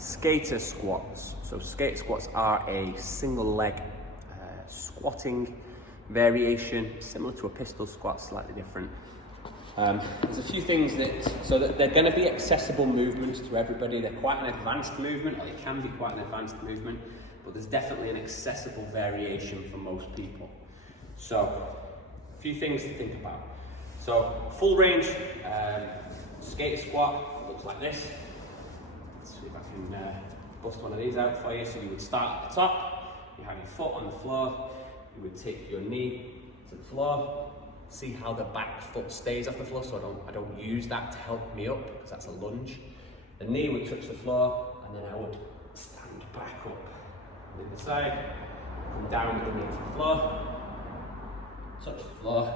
Skater squats. So skater squats are a single leg squatting variation, similar to a pistol squat, slightly different. There's a few things that they're going to be accessible movements to everybody. They're quite an advanced movement, or they can be quite an advanced movement, but there's definitely an accessible variation for most people. So, a few things to think about. So, full range skater squat looks like this. Let's see if I can bust one of these out for you. So you would start at the top, you have your foot on the floor, you would take your knee to the floor, see how the back foot stays off the floor, so I don't use that to help me up, because that's a lunge. The knee would touch the floor, and then I would stand back up. On the side, come down with the knee to the floor, touch the floor,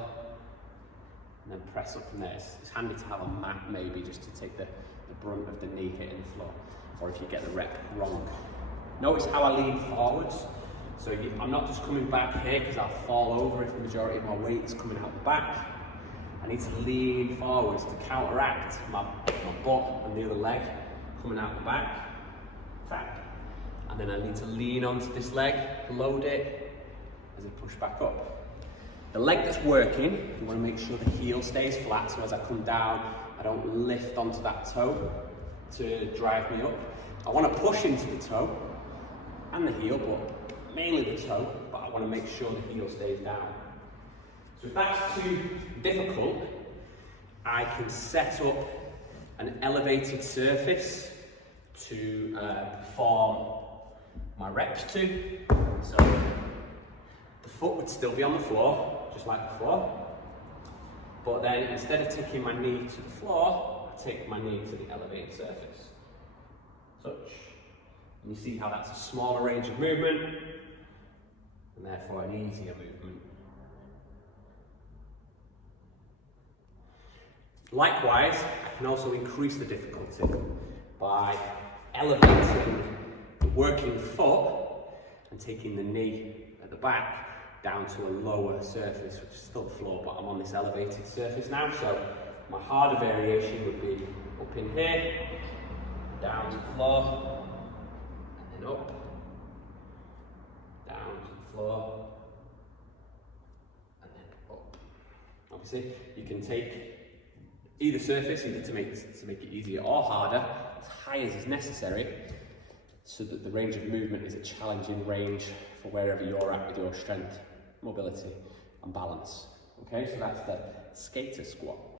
and then press up from there. It's handy to have a mat maybe, just to take the brunt of the knee hitting the floor, or if you get the rep wrong. Notice how I lean forwards. So I'm not just coming back here because I'll fall over if the majority of my weight is coming out the back. I need to lean forwards to counteract my butt and the other leg coming out the back. Tap. And then I need to lean onto this leg, load it as I push back up. The leg that's working, you want to make sure the heel stays flat, so as I come down, I don't lift onto that toe to drive me up. I want to push into the toe and the heel, but mainly the toe, but I want to make sure the heel stays down. So if that's too difficult, I can set up an elevated surface to perform my reps to. So the foot would still be on the floor, just like before, but then instead of taking my knee to the floor, I take my knee to the elevated surface. Touch. And you see how that's a smaller range of movement, and therefore an easier movement. Likewise, I can also increase the difficulty by elevating the working foot and taking the knee at the back down to a lower surface, which is still the floor, but I'm on this elevated surface now. So my harder variation would be up in here, down to the floor, and then up, down to the floor, and then up. Obviously, you can take either surface, either to make it easier or harder, as high as is necessary, so that the range of movement is a challenging range for wherever you're at with your strength, mobility, and balance. Okay, so that's the skater squat.